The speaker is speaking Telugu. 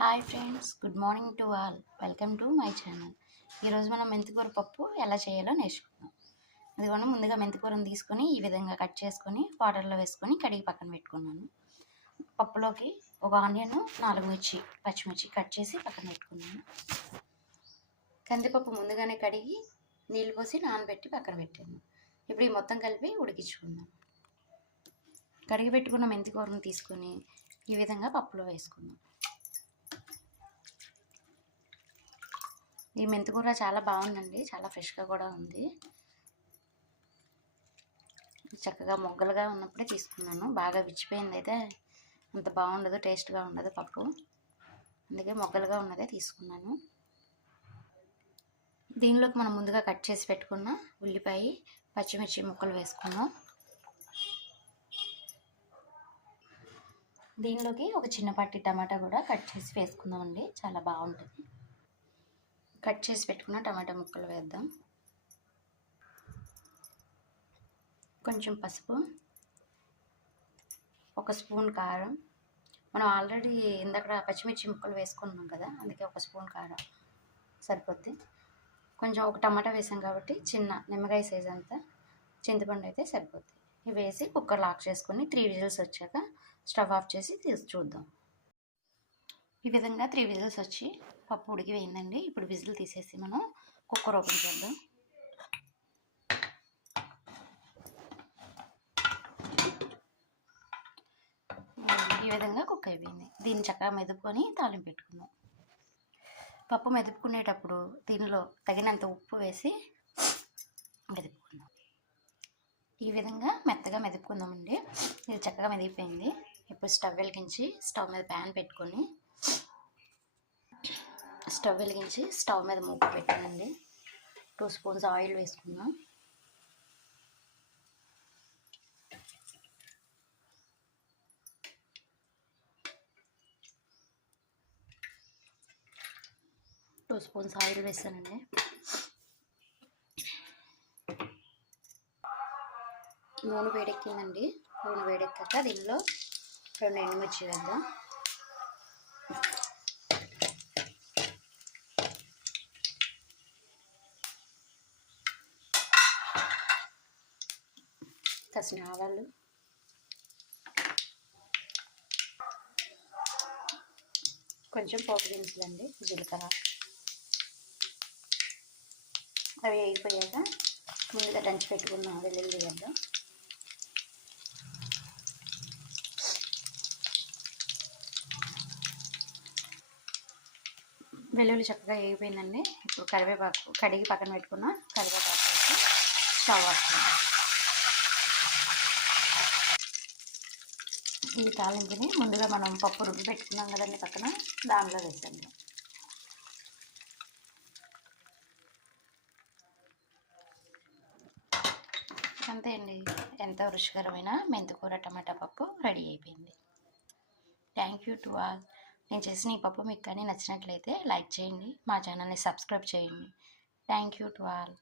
Hi friends, good morning to all. Welcome to my channel. ఈరోజు మనం మెంతికూర పప్పు ఎలా చేయాలో నేర్చుకుందాం. అందుకని ముందుగా మెంతికూరను తీసుకొని ఈ విధంగా కట్ చేసుకొని వాటర్లో వేసుకొని కడిగి పక్కన పెట్టుకున్నాను. పప్పులోకి ఒక ఆనియన్, 4 పచ్చిమిర్చి కట్ చేసి పక్కన పెట్టుకున్నాను. కందిపప్పు ముందుగానే కడిగి నీళ్ళు పోసి నానబెట్టి పక్కన పెట్టాను. ఇప్పుడు ఈ మొత్తం కలిపి ఉడికించుకుందాం. కడిగి పెట్టుకున్న మెంతికూరను తీసుకొని ఈ విధంగా పప్పులో వేసుకుందాం. ఈ మెంతికూర చాలా బాగుందండి, చాలా ఫ్రెష్గా కూడా ఉంది. చక్కగా మొగ్గలుగా ఉన్నప్పుడే తీసుకున్నాను. బాగా విచ్చిపోయింది అయితే అంత బాగుండదు, టేస్ట్గా ఉండదు పప్పు. అందుకే మొగ్గలుగా ఉన్నదే తీసుకున్నాను. దీనిలోకి మనం ముందుగా కట్ చేసి పెట్టుకున్న ఉల్లిపాయ, పచ్చిమిర్చి ముక్కలు వేసుకున్నాం. దీనిలోకి ఒక చిన్నపాటి టమాటా కూడా కట్ చేసి వేసుకుందామండి, చాలా బాగుంటుంది. కట్ చేసి పెట్టుకున్న టమాటా ముక్కలు వేద్దాం. కొంచెం పసుపు, 1 స్పూన్ కారం. మనం ఆల్రెడీ ఇందాక పచ్చిమిర్చి ముక్కలు వేసుకున్నాం కదా, అందుకే 1 స్పూన్ కారం సరిపోద్ది. కొంచెం ఒక టమాటా వేసాం కాబట్టి చిన్న నిమ్మకాయ సైజ్ అంతా చింతపండు అయితే సరిపోద్ది. ఇవి వేసి కుక్కర్ లాక్ చేసుకొని 3 విజిల్స్ వచ్చాక స్టవ్ ఆఫ్ చేసి చూద్దాం. ఈ విధంగా 3 విజిల్స్ వచ్చి పప్పు ఉడికి వేయిందండి. ఇప్పుడు విజిల్ తీసేసి మనం కుక్కర్ ఓపెన్ చేద్దాం. ఈ విధంగా కుక్ అయిపోయింది. దీన్ని చక్కగా మెదుపుకొని తాలింపు పెట్టుకుందాం. పప్పు మెదుపుకునేటప్పుడు దీనిలో తగినంత ఉప్పు వేసి మెదుపుకుందాం. ఈ విధంగా మెత్తగా మెదుపుకుందామండి. ఇది చక్కగా మెదిగిపోయింది. ఇప్పుడు స్టవ్ వెలిగించి స్టవ్ మీద ప్యాన్ పెట్టుకొని స్టవ్ మీద మూత పెట్టానండి. 2 స్పూన్స్ ఆయిల్ వేసుకుందాం. ఆయిల్ వేసానండి. నూనె వేడెక్కిందండి. నూనె వేడెక్కాక దీనిలో 2 ఎండుమిర్చి వేద్దాం. కాసిన ఆవాలు, కొంచెం పోపు దినుసులండి, జీలకర్ర. అవి వేగిపోయాక ముందుగా దంచి పెట్టుకున్న వెల్లుల్లి వేద్దాం. వెల్లుల్లి చక్కగా వేగిపోయిందండి. ఇప్పుడు కరివేపాకు కడిగి పక్కన పెట్టుకున్న కరివేపాకు వేసి స్టవ్ ఆఫ్ చేద్దాం. ఈ తాలింపుని ముందుగా మనం పప్పు రుబ్బి పెట్టుకున్నాం కదండి పక్కన, దానిలో వేసేద్దాం. అంతే అండి, ఎంతో రుచికరమైన మెంతికూర టమాటా పప్పు రెడీ అయిపోయింది. Thank you to all. నేను చేసిన ఈ పప్పు మీకు కానీ నచ్చినట్లయితే లైక్ చేయండి, మా ఛానల్ని సబ్స్క్రైబ్ చేయండి. Thank you to all.